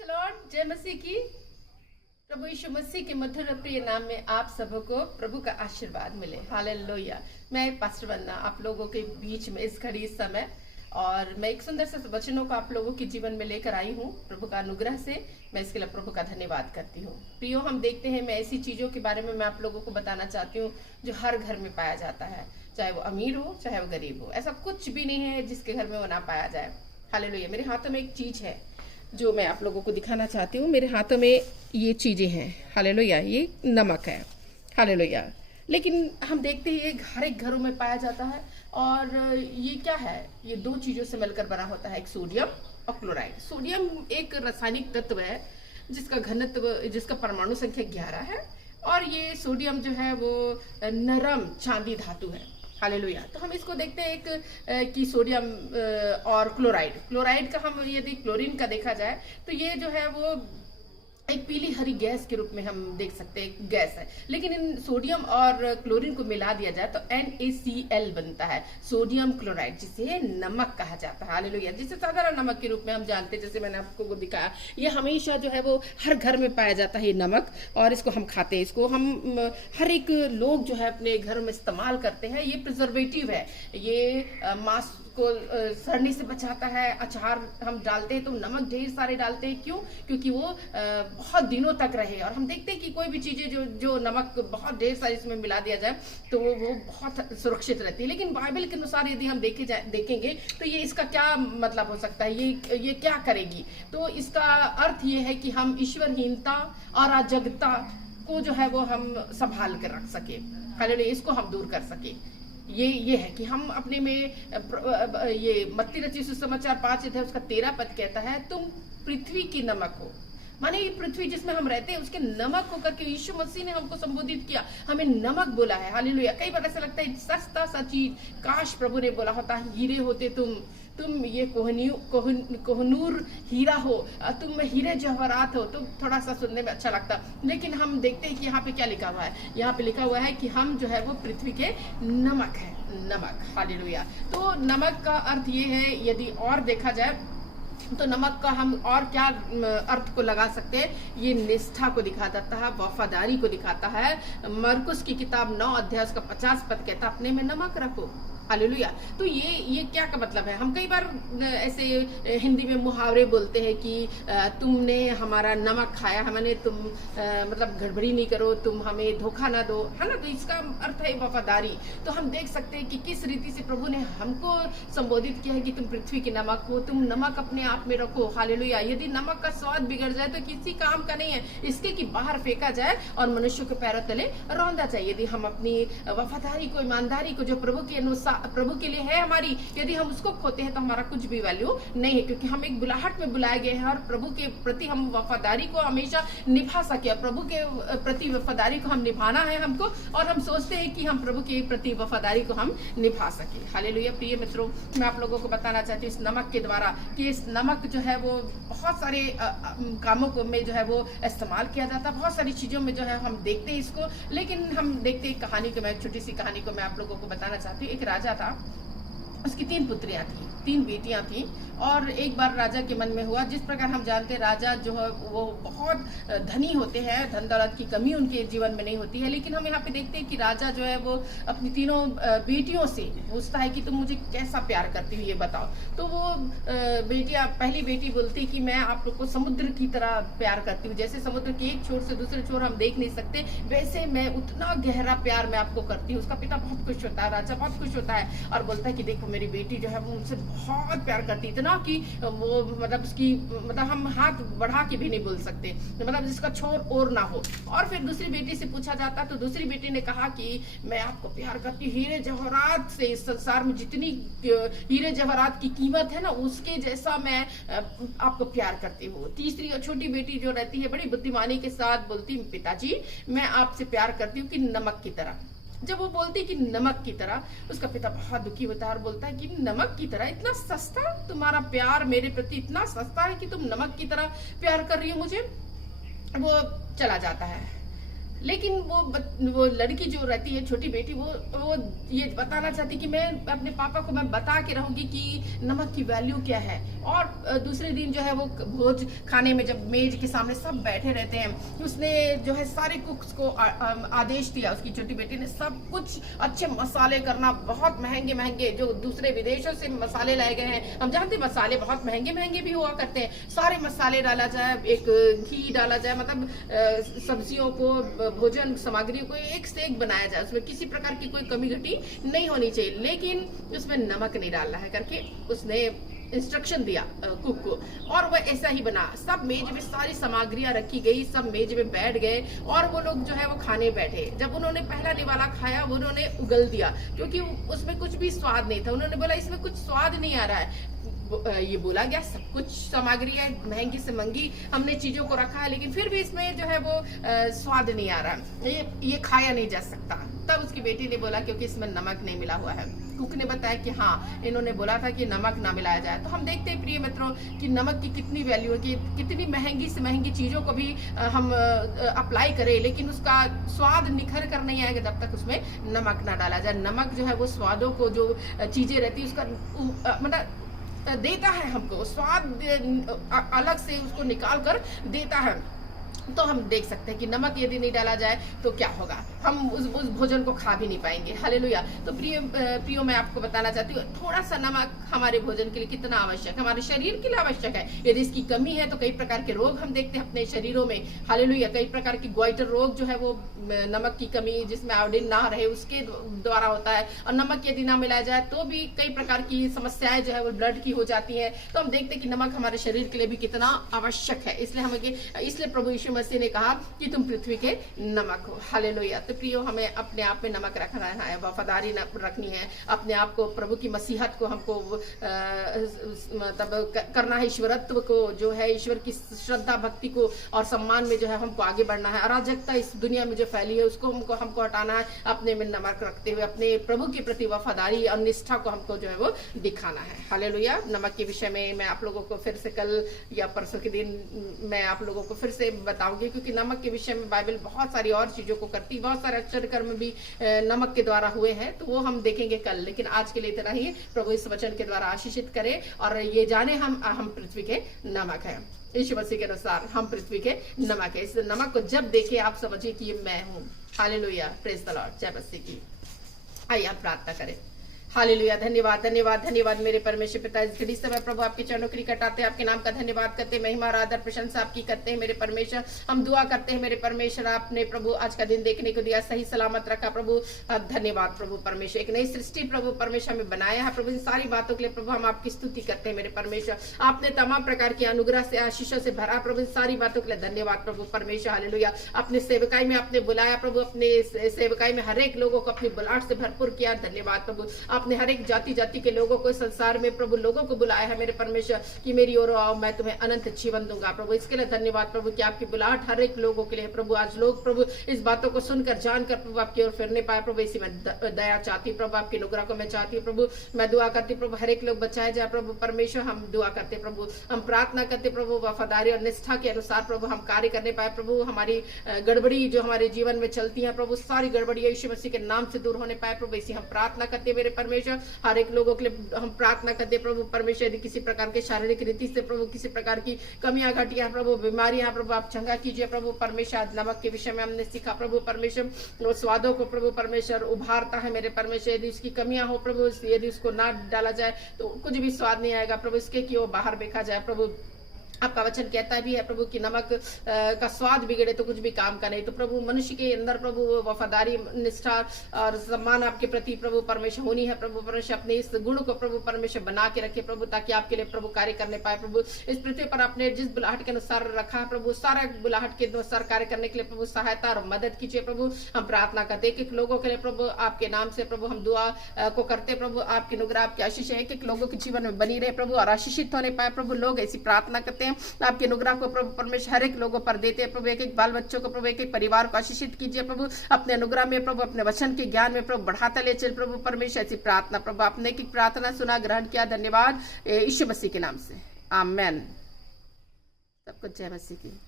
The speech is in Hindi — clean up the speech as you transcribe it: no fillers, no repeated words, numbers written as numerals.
Praise the Lord. जय मसीह की। प्रभु यीशु मसीह के मधुर प्रिय नाम में आप सबको प्रभु का आशीर्वाद मिले। हालेलुया। मैं पास्टर वंदना आप लोगों के बीच में इस घड़ी इस समय, और मैं एक सुंदर से वचनों को आप लोगों के जीवन में लेकर आई हूँ प्रभु का अनुग्रह से। मैं इसके लिए प्रभु का धन्यवाद करती हूँ। प्रियो, हम देखते हैं, मैं ऐसी चीजों के बारे में मैं आप लोगों को बताना चाहती हूँ जो हर घर में पाया जाता है, चाहे वो अमीर हो चाहे वो गरीब हो। ऐसा कुछ भी नहीं है जिसके घर में वो ना पाया जाए। हालेलुया। मेरे हाथों में एक चीज है जो मैं आप लोगों को दिखाना चाहती हूँ। मेरे हाथों में ये चीजें हैं। हालेलुया। ये नमक है। हालेलुया। लेकिन हम देखते हैं ये हर एक घरों में पाया जाता है। और ये क्या है? ये दो चीजों से मिलकर बना होता है, एक सोडियम और क्लोराइड। सोडियम एक रासायनिक तत्व है जिसका घनत्व, जिसका परमाणु संख्या 11 है, और ये सोडियम जो है वो नरम चांदी धातु है। हालेलुया। तो हम इसको देखते हैं एक कि सोडियम और क्लोराइड का हम यदि क्लोरीन का देखा जाए तो ये जो है वो एक पीली हरी गैस के रूप में हम देख सकते हैं, गैस है। लेकिन इन सोडियम और क्लोरीन को मिला दिया जाए तो NaCl बनता है, सोडियम क्लोराइड, जिसे नमक कहा जाता है। हालेलुया। जिसे साधारण नमक के रूप में हम जानते हैं, जैसे मैंने आपको दिखाया, ये हमेशा जो है वो हर घर में पाया जाता है ये नमक, और इसको हम खाते हैं। इसको हम हर एक लोग जो है अपने घर में इस्तेमाल करते हैं। ये प्रिजर्वेटिव है, ये मांस को सड़ने से बचाता है। अचार हम डालते हैं तो नमक ढेर सारे डालते हैं। क्यों? क्योंकि वो बहुत दिनों तक रहे। और हम देखते हैं कि कोई भी चीजें जो नमक बहुत ढेर सारी इसमें मिला दिया जाए तो वो बहुत सुरक्षित रहती है। लेकिन बाइबल के अनुसार यदि हम देखेंगे तो ये इसका क्या मतलब हो सकता है, ये क्या करेगी? तो इसका अर्थ ये है कि हम ईश्वरहीनता और अराजकता को जो है वो हम संभाल कर रख सके। हालेलुया। इसको हम दूर कर सके। ये है कि हम अपने में ये मत्ती रचित सुसमाचार 5 अध्याय उसका 13 पद कहता है, तुम पृथ्वी की नमक हो। माने ये पृथ्वी जिसमें हम रहते हैं उसके नमक होकर के यीशु मसीह ने हमको संबोधित किया, हमें नमक बोला है। हालेलुया। कई बार ऐसा लगता है सस्ता सा चीज, काश प्रभु ने बोला होता हीरे होते तुम ये कोहनूर हीरा हो, तुम में हीरे जवाहरात हो, तो थोड़ा सा सुनने में अच्छा लगता। लेकिन हम देखते हैं कि यहाँ पे क्या लिखा हुआ है। यहाँ पे लिखा हुआ है कि हम जो है वो पृथ्वी के नमक है। नमक। हालेलुया। तो नमक का अर्थ ये है, यदि और देखा जाए तो नमक का हम और क्या अर्थ को लगा सकते हैं? ये निष्ठा को दिखाता है, वफादारी को दिखाता है। मरकुस की किताब 9 अध्याय उसका 50 पद कहता है, अपने में नमक रखो। हालेलुया। तो ये क्या का मतलब है? हम कई बार ऐसे हिंदी में मुहावरे बोलते हैं कि तुमने हमारा नमक खाया, हमने तुम मतलब गड़बड़ी नहीं करो, तुम हमें धोखा ना दो, है ना। तो इसका अर्थ है वफादारी। तो हम देख सकते हैं कि किस रीति से प्रभु ने हमको संबोधित किया है कि तुम पृथ्वी के नमक हो, तुम नमक अपने आप में रखो। हालेलुया। यदि नमक का स्वाद बिगड़ जाए तो किसी काम का नहीं है, इसके कि बाहर फेंका जाए और मनुष्य के पैरों तले रौंदा जाए। यदि हम अपनी वफादारी को, ईमानदारी को, जो प्रभु के अनुसार प्रभु के लिए है हमारी, यदि हम उसको खोते हैं तो हमारा कुछ भी वैल्यू नहीं है, क्योंकि हम एक बुलाहट में बुलाए गए हैं और प्रभु के प्रति हम वफादारी को हमेशा निभा सके। प्रभु के प्रति वफादारी को हम निभाना है हमको, और हम सोचते हैं कि हम प्रभु के प्रति वफादारी को हम निभा सके। हालेलुया। प्रिय मित्रों, मैं आप लोगों को बताना चाहती हूँ इस नमक के द्वारा कि इस नमक जो है वो बहुत सारे कामों को में जो है वो इस्तेमाल किया जाता है, बहुत सारी चीजों में जो है हम देखते हैं इसको। लेकिन हम देखते हैं कहानी को, मैं एक छोटी सी कहानी को मैं आप लोगों को बताना चाहती हूँ। एक राजा था, उसकी 3 पुत्रियां थी, 3 बेटियां थी। और एक बार राजा के मन में हुआ, जिस प्रकार हम जानते हैं राजा जो है वो बहुत धनी होते हैं, धन दौलत की कमी उनके जीवन में नहीं होती है। लेकिन हम यहाँ पे देखते हैं कि राजा जो है वो अपनी तीनों बेटियों से पूछता है कि तुम मुझे कैसा प्यार करती हो, ये बताओ। तो वो बेटियां, पहली बेटी बोलती कि मैं आप लोग को समुद्र की तरह प्यार करती हूँ, जैसे समुद्र के एक छोर से दूसरे छोर हम देख नहीं सकते, वैसे मैं उतना गहरा प्यार मैं आपको करती हूँ। उसका पिता बहुत खुश होता है, राजा बहुत खुश होता है और बोलता है कि देखो मेरी बेटी जो है वो मुझसे बहुत प्यार करती है, इतना कि वो मतलब उसकी मतलब हम हाथ बढ़ा के भी नहीं बोल सकते, मतलब जिसका छोर और ना हो। और फिर दूसरी बेटी से पूछा जाता तो दूसरी बेटी ने कहा कि मैं आपको प्यार करती हूँ हीरे जवाहरात से, इस संसार में जितनी हीरे जवाहरात की कीमत है ना उसके जैसा मैं आपको प्यार करती हूँ। तीसरी और छोटी बेटी जो रहती है बड़ी बुद्धिमानी के साथ बोलती, पिताजी मैं आपसे प्यार करती हूँ कि नमक की तरह। जब वो बोलती कि नमक की तरह, उसका पिता बहुत दुखी होता है और बोलता है कि नमक की तरह, इतना सस्ता तुम्हारा प्यार मेरे प्रति, इतना सस्ता है कि तुम नमक की तरह प्यार कर रही हो मुझे। वो चला जाता है। लेकिन वो लड़की जो रहती है, छोटी बेटी, वो ये बताना चाहती कि मैं अपने पापा को मैं बता के रहूंगी कि नमक की वैल्यू क्या है। और दूसरे दिन जो है वो भोज खाने में जब मेज के सामने सब बैठे रहते हैं, उसने जो है सारे कुक्स को आदेश दिया, उसकी छोटी बेटी ने, सब कुछ अच्छे मसाले करना, बहुत महंगे महंगे जो दूसरे विदेशों से मसाले लाए गए हैं। हम जानते हैं मसाले बहुत महंगे महंगे भी हुआ करते हैं। सारे मसाले डाला जाए, एक घी डाला जाए, मतलब सब्जियों को, भोजन सामग्री को एक से एक बनाया जाए, उसमें किसी प्रकार की कोई कमी घटी नहीं होनी चाहिए, लेकिन उसमें नमक नहीं डालना है करके उसने इंस्ट्रक्शन दिया कुक को, और वह ऐसा ही बना। सब मेज में सारी सामग्रियां रखी गई, सब मेज में बैठ गए और वो लोग जो है वो खाने बैठे। जब उन्होंने पहला निवाला खाया, वो उन्होंने उगल दिया क्योंकि उसमें कुछ भी स्वाद नहीं था। उन्होंने बोला इसमें कुछ स्वाद नहीं आ रहा है। ये बोला गया सब कुछ सामग्री है, महंगी से महंगी हमने चीजों को रखा है, लेकिन फिर भी इसमें जो है वो स्वाद नहीं आ रहा, ये खाया नहीं जा सकता। तब उसकी बेटी ने बोला क्योंकि इसमें नमक नहीं मिला हुआ है। कुक ने बताया कि हाँ, इन्होंने बोला था कि नमक ना मिलाया जाए। तो हम देखते हैं प्रिय मित्रों कि नमक की कितनी वैल्यू है, कि कितनी महंगी से महंगी चीजों को भी हम अप्लाई करें, लेकिन उसका स्वाद निखर कर नहीं आएगा जब तक उसमें नमक ना डाला जाए। नमक जो है वो स्वादों को, जो चीजें रहती है उसका मतलब देता है, हमको स्वाद अलग से उसको निकाल कर देता है। तो हम देख सकते हैं कि नमक यदि नहीं डाला जाए तो क्या होगा, हम उस भोजन को खा भी नहीं पाएंगे। हालेलुया। तो प्रियो मैं आपको बताना चाहती हूँ, थोड़ा सा नमक हमारे भोजन के लिए कितना आवश्यक है, हमारे शरीर के लिए आवश्यक है। यदि इसकी कमी है तो कई प्रकार के रोग हम देखते हैं अपने शरीरों में। हालेलुया। कई प्रकार की ग्वाइटर रोग जो है वो नमक की कमी, जिसमें आयोडीन ना रहे, उसके द्वारा होता है। और नमक यदि ना मिलाया जाए तो भी कई प्रकार की समस्याएं जो है वो ब्लड की हो जाती है। तो हम देखते हैं कि नमक हमारे शरीर के लिए भी कितना आवश्यक है। इसलिए प्रभु यीशु मसीह ने कहा कि तुम पृथ्वी के नमक हो। हालेलुया। तो प्रियो, हमें अपने आप में नमक रखना है, वफादारी रखनी है, अपने आप को प्रभु की मसीहत को हमको मतलब करना है, ईश्वरत्व को जो है, ईश्वर की श्रद्धा भक्ति को और सम्मान में जो है हमको आगे बढ़ना है। अराजकता इस दुनिया में जो फैली है उसको हमको हटाना है, अपने में नमक रखते हुए अपने प्रभु के प्रति वफादारी और निष्ठा को हमको जो है वो दिखाना है। हालेलुया। नमक के विषय में मैं आप लोगों को फिर से कल या परसों के दिन मैं आप लोगों को फिर से बताऊंगी, क्योंकि नमक के विषय में बाइबल बहुत सारी और चीजों को करती, बहुत सारे आश्चर्य कर्म भी नमक के द्वारा हुए हैं, तो वो हम देखेंगे कल। लेकिन आज के लिए इतना ही। प्रभु इस वचन के द्वारा आशीषित करे और ये जाने हम पृथ्वी के नमक हैं। यीशु मसीह के अनुसार हम पृथ्वी के नमक है। इस नमक को जब देखे आप समझिए कि ये मैं हूँ। हालेलुया। Praise the Lord. जय मसीह की। आइए आप प्रार्थना करें। हालेलुया। धन्यवाद धन्यवाद धन्यवाद मेरे परमेश्वर पिता, इस घड़ी समय प्रभु आपके चरणों के निकट आते हैं, आपके नाम का धन्यवाद करते हैं, महिमा आदर प्रशंसा आपकी करते हैं मेरे परमेश्वर। हम दुआ करते हैं मेरे परमेश्वर, आपने प्रभु आज का दिन देखने को दिया, सही सलामत रखा प्रभु। धन्यवाद प्रभु परमेश्वर, एक नई सृष्टि प्रभु परमेश्वर हमें बनाया है प्रभु। इन सारी बातों के लिए प्रभु हम आपकी स्तुति करते हैं मेरे परमेश्वर। आपने तमाम प्रकार की अनुग्रह से आशीषों से भरा प्रभु। इन सारी बातों के लिए धन्यवाद प्रभु परमेश्वर। हालेलुया। अपने सेवकाई में आपने बुलाया प्रभु, अपने सेवकाई में हर एक लोगों को अपनी बुलाहट से भरपूर किया। धन्यवाद प्रभु। आपने हर एक जाति के लोगों को, संसार में प्रभु लोगों को बुलाया है मेरे परमेश्वर कि मेरी ओर आओ, मैं तुम्हें अनंत जीवन दूंगा प्रभु। इसके लिए धन्यवाद प्रभु कि आपकी बुलाहट हर एक लोगों के लिए प्रभु। आज लोग प्रभु इस बातों को सुनकर जानकर प्रभु आपकी ओर फिरने पाए प्रभु। इसी में दया चाहती प्रभु, आपकी अनुग्रह को मैं चाहती हूँ प्रभु। मैं दुआ करती प्रभु हर एक लोग बचाए जाए प्रभु परमेश्वर। हम दुआ करते प्रभु, हम प्रार्थना करते प्रभु, वफादारी और निष्ठा के अनुसार प्रभु हम कार्य करने पाए प्रभु। हमारी गड़बड़ी जो हमारे जीवन में चलती है प्रभु, सारी गड़बड़ी यीशु मसीह के नाम से दूर होने पाए प्रभु। इसी हम प्रार्थना करते मेरे परमेश्वर। हर एक लोगों के लिए हम प्रार्थना करते प्रभु परमेश्वर। यदि किसी प्रकार के शारीरिक रीति से प्रभु किसी प्रकार की कमियां घटियां प्रभु, बीमारियां प्रभु, आप चंगा कीजिए प्रभु परमेश्वर। नमक के विषय में हमने सीखा प्रभु परमेश्वर, वो स्वादों को प्रभु परमेश्वर उभारता है मेरे परमेश्वर। यदि उसकी कमियां हो प्रभु, यदि उसको ना डाला जाए तो कुछ भी स्वाद नहीं आएगा प्रभु। इसके कि वो बाहर फेंका जाए प्रभु। आपका वचन कहता भी है प्रभु कि नमक का स्वाद बिगड़े तो कुछ भी काम का नहीं। तो प्रभु मनुष्य के अंदर प्रभु वफादारी, निष्ठा और सम्मान आपके प्रति प्रभु परमेश्वर होनी है प्रभु परमेश्वर। अपने इस गुण को प्रभु परमेश्वर बना के रखे प्रभु, ताकि आपके लिए प्रभु कार्य करने पाए प्रभु। इस पृथ्वी पर आपने जिस बुलाहट के अनुसार रखा है प्रभु, सारा बुलाहट के अनुसार कार्य करने के लिए प्रभु सहायता और मदद कीजिए प्रभु। हम प्रार्थना करते एक लोगों के लिए प्रभु, आपके नाम से प्रभु हम दुआ को करते प्रभु। आपकी अनुग्रह, आपकी आशीष एक एक लोगों के जीवन में बनी रहे प्रभु और आशीषित होने पाए प्रभु। लोग ऐसी प्रार्थना करते हैं, आपके अनुग्रह को प्रभु परमेश्वर हर एक लोगों पर देते हैं प्रभु। एक एक बाल बच्चों को प्रभु, एक एक परिवार को आशीषित कीजिए प्रभु। अपने अनुग्रह में प्रभु, अपने वचन के ज्ञान में प्रभु बढ़ाता ले चल प्रभु परमेश्वर। ऐसी प्रार्थना प्रभु आपने एक एक प्रार्थना सुना, ग्रहण किया। धन्यवाद यीशु मसीह के नाम से, आमेन। सबको जय मसीह की।